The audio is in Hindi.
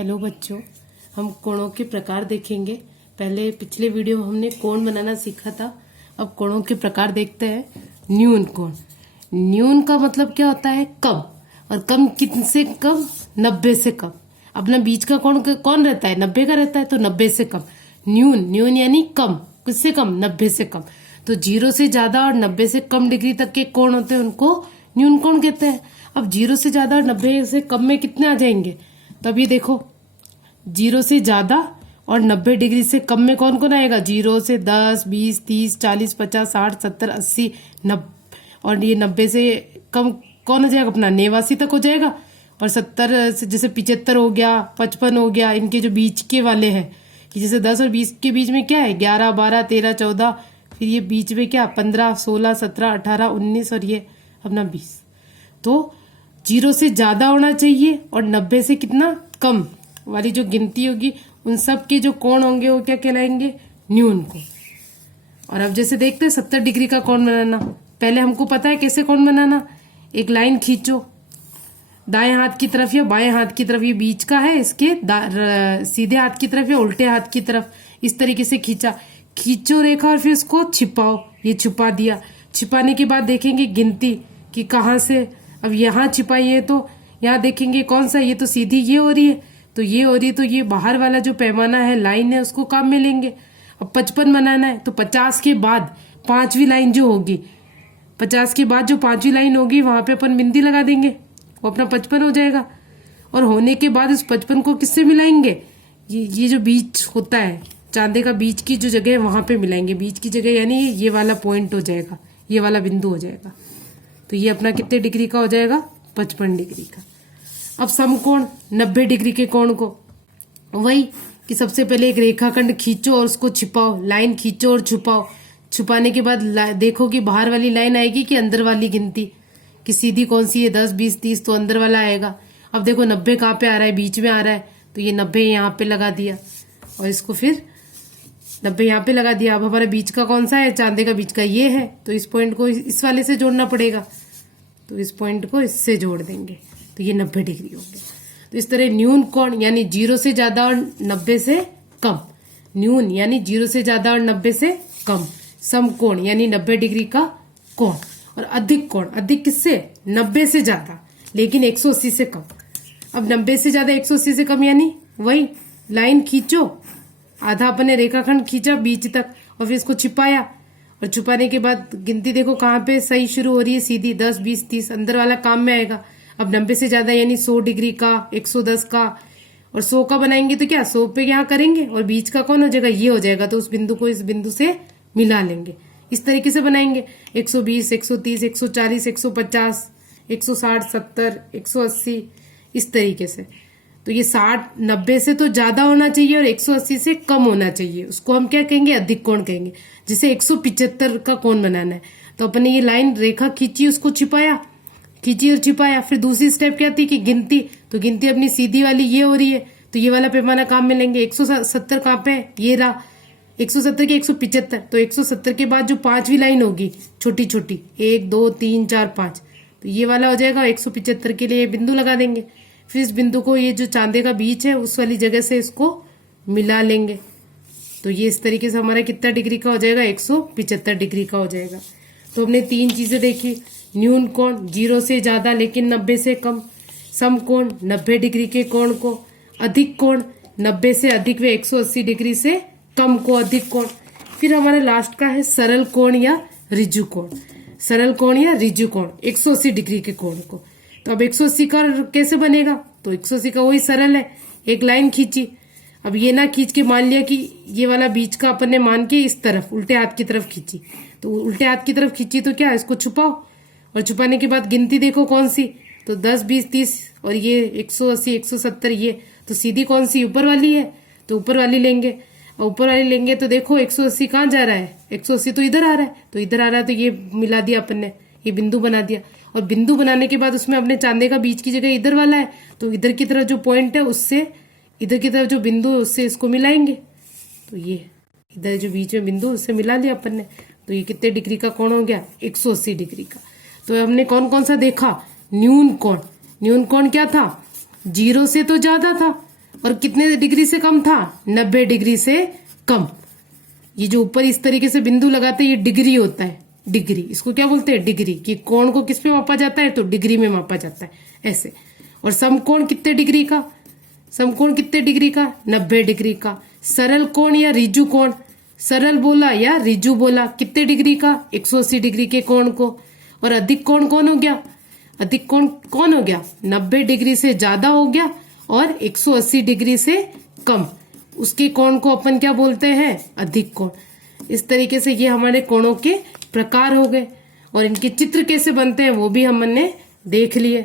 हेलो बच्चों, हम कोणों के प्रकार देखेंगे। पहले पिछले वीडियो में हमने कोण बनाना सीखा था। अब कोणों के प्रकार देखते हैं। न्यून कोण। न्यून का मतलब क्या होता है? कम। और कम कितने से कम? 90 से कम। अपना बीच का कोण कौन रहता है? 90 का रहता है, तो 90 से कम। न्यून न्यून यानी कम। किससे कम? 90 से कम। तो 0 से ज्यादा और 90 से कम डिग्री तक के कोण होते हैं, उनको न्यून कोण कहते हैं। अब 0 से ज्यादा और 90 से कम में कितने आ जाएंगे? तब ये देखो, 0 से ज्यादा और 90 डिग्री से कम में कौन कौन आएगा? 0 से 10, 20, 30, 40, 50, 60, 70, 80, 90। और ये 90 से कम कौन हो जाएगा? अपना 89 तक हो जाएगा। और 70 से जैसे 75 हो गया, 55 हो गया, इनके जो बीच के वाले हैं कि जैसे 10 और 20 के बीच में क्या है? 11, 12, 13, 14, फिर ये बीच में क्या? 15, 16, 17, 18, 19 और ये अपना 20। तो 0 से ज्यादा होना चाहिए और 90 से कितना? कम वाली जो गिनती होगी, उन सब के जो कोण होंगे वो क्या कहलाएंगे? न्यून कोण। और अब जैसे देखते हैं 70 डिग्री का कोण बनाना। पहले हमको पता है कैसे कोण बनाना। एक लाइन खींचो दाएं हाथ की तरफ या बाएं हाथ की तरफ, ये बीच का है, इसके सीधे हाथ की तरफ या उल्टे हाथ की तरफ, इस तरीके से खींचो रेखा और फिर इसको छिपाओ। ये छिपा दिया। छिपाने के बाद देखेंगे गिनती कि कहाँ से। अब यहाँ छिपाई है तो यहाँ देखेंगे कौन सा, ये तो सीधी ये हो रही है, तो ये हो रही है, तो ये बाहर वाला जो पैमाना है, लाइन है, उसको काम में लेंगे। अब 55 बनाना है तो 50 के बाद पांचवी लाइन जो होगी, 50 के बाद जो पांचवी लाइन होगी वहां पे अपन बिंदी लगा देंगे, वो अपना 55 हो जाएगा। और होने के बाद इस 55 को किससे मिलाएंगे? ये जो बीच होता है चांदे का, बीच की जो जगह है वहां पे मिलाएंगे। बीच की जगह यानी ये वाला पॉइंट हो जाएगा, ये वाला बिंदु हो जाएगा। तो ये अपना कितने डिग्री का हो जाएगा? 55 डिग्री का। अब समकोण 90 डिग्री के कोण को वही कि सबसे पहले एक रेखाखंड खींचो और उसको छिपाओ। लाइन खींचो और छुपाओ। छुपाने के बाद देखो कि बाहर वाली लाइन आएगी कि अंदर वाली गिनती, कि सीधी कौन सी है? 10, 20, 30, तो अंदर वाला आएगा। अब देखो 90 कहाँ पे आ रहा है? बीच में आ रहा है, तो ये 90 यहाँ पे लगा दिया और इसको फिर 90 यहाँ पे लगा दिया। अब हमारा बीच का कौन सा है? चांदे का बीच का ये है, तो इस पॉइंट को इस वाले से जोड़ना पड़ेगा, तो इस पॉइंट को इससे जोड़ देंगे, तो ये 90 डिग्री हो गया। तो इस तरह न्यून कोण यानी 0 से ज्यादा और 90 से कम। न्यून यानी 0 से ज्यादा और 90 से कम। समकोण यानी 90 डिग्री का कोण। और अधिक कोण, अधिक किससे? 90 से ज्यादा लेकिन 180 से कम। अब 90 से ज्यादा 180 से कम यानी वही लाइन खींचो, आधा अपने रेखाखंड खींचा बीच तक और फिर इसको छिपाया। और छुपाने के बाद गिनती देखो कहाँ पे सही शुरू हो रही है? सीधी 10, 20, 30, अंदर वाला काम में आएगा। अब 90 से ज्यादा यानी 100 डिग्री का, 110 का, और 100 का बनाएंगे तो क्या 100 पे यहाँ करेंगे और बीच का कौन हो जाएगा? ये हो जाएगा, तो उस बिंदु को इस बिंदु से मिला लेंगे। इस तरीके से बनाएंगे 120, 130, 140, 150, 160, 70, 180, इस तरीके से। तो ये 60, 90 से तो ज्यादा होना चाहिए और 180 से कम होना चाहिए। उसको हम क्या कहेंगे? अधिक कोण कहेंगे। जिसे 175 का कोण बनाना है तो अपने ये लाइन रेखा खींची, उसको छिपाया, खींची और छिपाया। फिर दूसरी स्टेप क्या थी कि गिनती, तो गिनती अपनी सीधी वाली ये हो रही है, तो ये वाला पैमाना काम में लेंगे। 170 कहाँ पे? ये रहा 170 के 175, तो 170 के बाद जो पांचवी लाइन होगी छोटी छोटी, 1, 2, 3, 4, 5, तो ये वाला हो जाएगा। 175 के लिए बिंदु लगा देंगे। फिर इस बिंदु को ये जो चांदे का बीच है उस वाली जगह से इसको मिला लेंगे। तो ये इस तरीके से हमारा कितना डिग्री का हो जाएगा? 175 डिग्री का हो जाएगा। तो हमने 3 चीजें देखी। न्यून कोण 0 से ज्यादा लेकिन 90 से कम। समकोण 90 डिग्री के कोण को। अधिक कोण 90 से अधिक व 180 डिग्री से कम को अधिक कोण। फिर हमारा लास्ट का है सरल कोण या ऋजु कोण। सरल कोण या ऋजु कोण 180 डिग्री के कोण को। तो अब 180 का कैसे बनेगा? तो 180 का वही सरल है, एक लाइन खींची। अब ये ना खींच के मान लिया कि ये वाला बीच का अपन ने मान के इस तरफ उल्टे हाथ की तरफ खींची, तो उल्टे हाथ की तरफ खींची तो क्या, इसको छुपाओ। और छुपाने के बाद गिनती देखो कौन सी, तो 10, 20, 30 और ये 180, 170, ये तो सीधी कौन सी? ऊपर वाली है, तो ऊपर वाली लेंगे। और ऊपर वाली लेंगे तो देखो 180 कहाँ जा रहा है? 180 तो इधर आ रहा है, तो इधर आ रहा है, तो ये मिला दिया अपन ने, ये बिंदु बना दिया। और बिंदु बनाने के बाद उसमें अपने चांदे का बीच की जगह इधर वाला है, तो इधर की तरफ जो पॉइंट है उससे इधर की तरफ जो बिंदु है उससे इसको मिलाएंगे। तो ये इधर जो बीच में बिंदु उससे मिला दिया अपन ने। तो ये कितने डिग्री का कोण हो गया? 180 डिग्री का। तो हमने कौन कौन सा देखा? न्यून कोण। न्यून कोण क्या था? 0 से तो ज्यादा था और कितने डिग्री से कम था, 90 डिग्री से कम। ये जो ऊपर इस तरीके से बिंदु लगाते हैं ये डिग्री होता है, डिग्री, इसको क्या बोलते हैं, डिग्री। कि कोण को किस पे मापा जाता है, तो डिग्री में मापा जाता है ऐसे। और समकोण कितने डिग्री का, समकोण कितने डिग्री का, 90 डिग्री का। सरल कोण या रिजु कोण, सरल बोला या रिजु बोला, कितने डिग्री का, 180 डिग्री के कोण को। और अधिक कोण कौन हो गया, अधिक कोण कौन हो गया, 90 डिग्री से ज्यादा हो गया और 180 डिग्री से कम, उसके कोण को अपन क्या बोलते हैं, अधिक कोण। इस तरीके से ये हमारे कोणों के प्रकार हो गए और इनके चित्र कैसे बनते हैं वो भी हमने देख लिए।